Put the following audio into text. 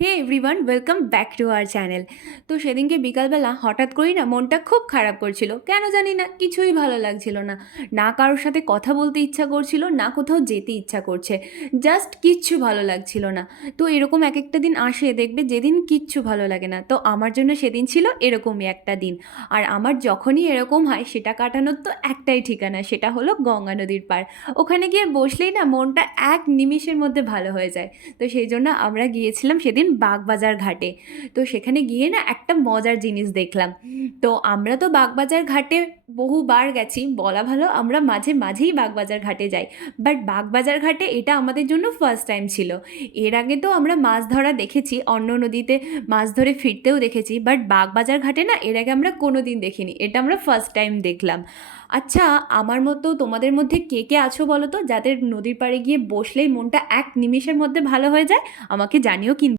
Hey everyone, welcome back to our channel. তো সেদিনকে বিকালবেলা হঠাৎ করেই না মনটা খুব খারাপ করছিল, কেন জানি না, কিছুই ভালো লাগছিল না। না কারোর সাথে কথা বলতে ইচ্ছা করছিল, না কোথাও যেতে ইচ্ছা করছে, জাস্ট কিচ্ছু ভালো লাগছিল না। তো এরকম এক একটা দিন আসে, দেখবে যেদিন কিচ্ছু ভালো লাগে না, তো আমার জন্য সেদিন ছিল এরকমই একটা দিন। আর আমার যখনই এরকম হয় সেটা কাটানোর তো একটাই ঠিকানা, সেটা হলো গঙ্গা নদীর পাড়। ওখানে গিয়ে বসলেই না মনটা এক নিমিষের মধ্যে ভালো হয়ে যায়। তো সেই জন্য আমরা গিয়েছিলাম সেদিন বাগবাজার ঘাটে। তো সেখানে গিয়ে না একটা মজার জিনিস দেখলাম। তো আমরা তো বাগবাজার ঘাটে বহুবার গেছি, বলা ভালো আমরা মাঝে মাঝেই বাগবাজার ঘাটে যাই। বাট বাগবাজার ঘাটে এটা আমাদের জন্য ফার্স্ট টাইম ছিল। এর আগে তো আমরা মাছ ধরা দেখেছি, অন্য নদীতে মাছ ধরে ফিরতেও দেখেছি, বাট বাগবাজার ঘাটে না এর আগে আমরা কোনো দিন দেখিনি, এটা আমরা ফার্স্ট টাইম দেখলাম। আচ্ছা, আমার মতো তোমাদের মধ্যে কে কে আছো বলো তো, যাদের নদীর পাড়ে গিয়ে বসলেই মনটা এক নিমিষের মধ্যে ভালো হয়ে যায়? আমাকে জানিও কিন্তু।